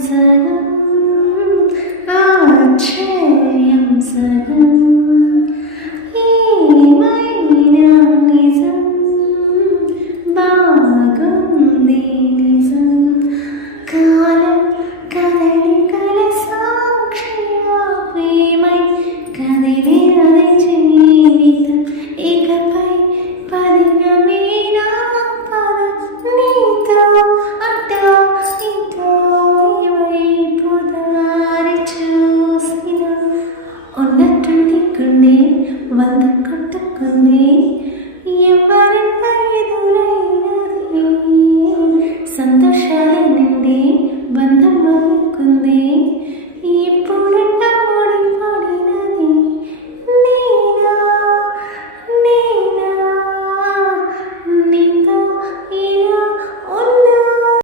సగం ఆశ్చర్యం సగం ఏమైనా నిజం బాగుంది నిజం కాలం కదలికల సాక్షిగా ప్రేమై కదిలే అదే జీవితం ఇకపై పదినమేనా పద నీతో అటో ఇటో వైపు దారి చూసిన ఉన్నట్టుండి గుండె వంద కొట్టుకుంది ఎవరిపై ఎదురైనది సంతోషాల నిండి